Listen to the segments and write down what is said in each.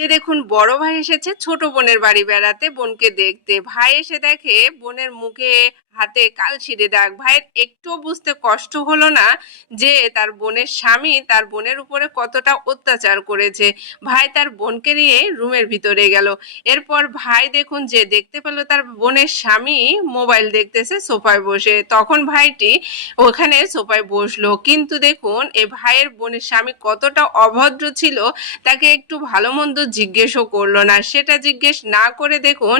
যে দেখুন বড় ভাই এসেছে ছোট বোনের বাড়ি বেড়াতে বোনকে দেখতে। ভাই এসে দেখে বোনের মুখে হাতে কালশিটে দাগ। ভাইয়ের একটুও বুঝতে কষ্ট হলো না যে তার বোনের স্বামী তার বোনের উপরে কতটা অত্যাচার করেছে। ভাই তার বোনকে নিয়ে রুমের ভিতরে গেল। এরপর ভাই দেখুন যে দেখতে পেল তার বোনের স্বামী মোবাইল দেখতেছে সোফায় বসে। তখন ভাইটি ওখানে সোফায় বসলো, কিন্তু দেখুন এ ভাইয়ের বোনের স্বামী কতটা অভদ্র ছিল তাকে একটু ভালো মন্দ জিজ্ঞেসও করলো না। সেটা জিজ্ঞেস না করে দেখুন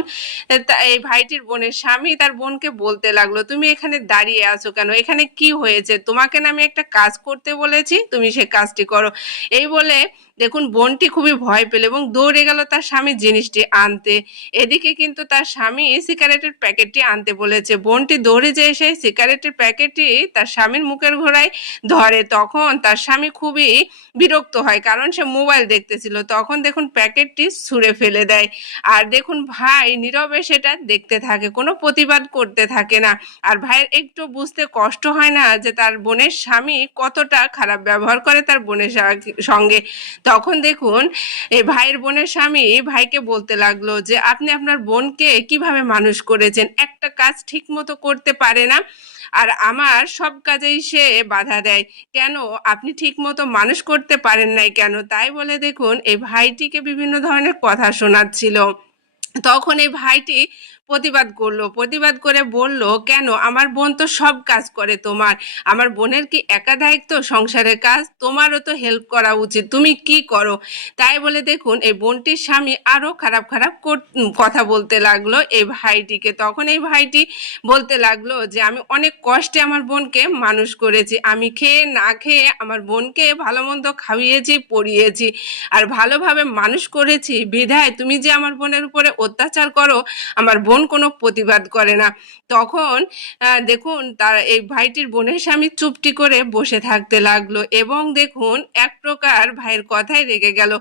এই ভাইটির বোনের স্বামী তার বোনকে বলতে লাগলো, তুমি এখানে দাঁড়িয়ে আছো কেন, এখানে কি হয়েছে, তোমাকে না আমি একটা কাজ করতে বলেছি, তুমি সে কাজটি করো। এই বলে দেখুন বোনটি খুবই ভয় পেল এবং দৌড়ে গেল তার স্বামী জিনিসটি আনতে। এদিকে কিন্তু তার স্বামী সিগারেটের প্যাকেটটি আনতে বলেছে। বোনটি দৌড়ে যেয়ে সেই সিগারেটের প্যাকেটটি তার স্বামীর মুখের ঘোড়ায় ধরে। তখন তার স্বামী খুবই বিরক্ত হয়, কারণ সে মোবাইল দেখতেছিল। তখন দেখুন প্যাকেটটি ছুঁড়ে ফেলে দেয়। আর দেখুন ভাই নীরবে সেটা দেখতে থাকে, কোনো প্রতিবাদ করতে থাকে না। আর ভাইয়ের একটু বুঝতে কষ্ট হয় না যে তার বোনের স্বামী কতটা খারাপ ব্যবহার করে তার বোনের সঙ্গে। তখন দেখুন এই ভাইয়ের বোনের স্বামী ভাইকে বলতে লাগলো যে আপনি আপনার বোনকে কিভাবে মানুষ করেছেন, একটা কাজ ঠিক মতো করতে পারে না, আর আমার সব কাজেই সে বাধা দেয়। কেন আপনি ঠিক মতো মানুষ করতে পারেন নাই কেন? তাই বলে দেখুন এই ভাইটিকে বিভিন্ন ধরনের কথা শোনাচ্ছিল। তখন এই ভাইটি প্রতিবাদ করলো, প্রতিবাদ করে বলল, কেন আমার বোন তো সব কাজ করে তোমার, আমার বোনের কি একা দায়িত্ব সংসারের কাজ, তোমারও তো হেল্প করা উচিত, তুমি কি করো? তাই বলে দেখুন এই বোনটির স্বামী আরো খারাপ খারাপ কথা বলতে লাগলো এই ভাইটিকে। তখন এই ভাইটি বলতে লাগলো যে আমি অনেক কষ্টে আমার বোনকে মানুষ করেছি, আমি খেয়ে না খেয়ে আমার বোনকে ভালো মন্দ খাইয়েছি পরিয়েছি আর ভালোভাবে মানুষ করেছি, বিধায় তুমি যে আমার বোনের উপরে অত্যাচার করো আমার বোন কোনো প্রতিবাদ করে না। তখন দেখুন তার এই ভাইটির বোনের স্বামী চুপটি করে বসে থাকতে লাগলো এবং দেখুন এক প্রকার ভাইয়ের কথাই রেগে গেল।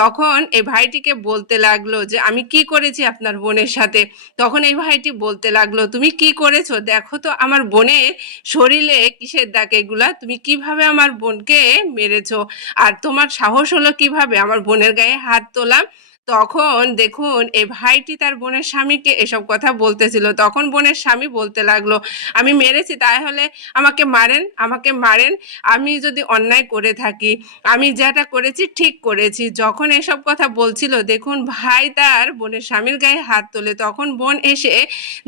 তখন এই ভাইটিকে বলতে লাগলো যে আমি কি করেছি আপনার বোনের সাথে? তখন এই ভাইটি বলতে লাগলো, তুমি কি করেছো দেখো তো আমার বোনের শরীরে কিসের দাগ এগুলা, তুমি কিভাবে আমার বোনকে মেরেছো, আর তোমার সাহস হলো কিভাবে আমার বোনের গায়ে হাত তোলা? তখন দেখুন এই ভাইটি তার বোনের স্বামীকে এসব কথা বলতেছিল। তখন বোনের স্বামী বলতে লাগলো, আমি মেরেছি তাহলে আমাকে মারেন, আমাকে মারেন, আমি যদি অন্যায় করে থাকি, আমি যেটা করেছি ঠিক করেছি। যখন এসব কথা বলছিল দেখুন ভাই তার বোনের স্বামীর গায়ে হাত তোলে। তখন বোন এসে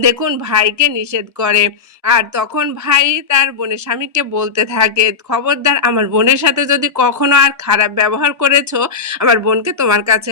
দেখুন ভাইকে নিষেধ করে। আর তখন ভাই তার বোনের স্বামীকে বলতে থাকে, খবরদার আমার বোনের সাথে যদি কখনো আর খারাপ ব্যবহার করেছো আমার বোনকে তোমার কাছে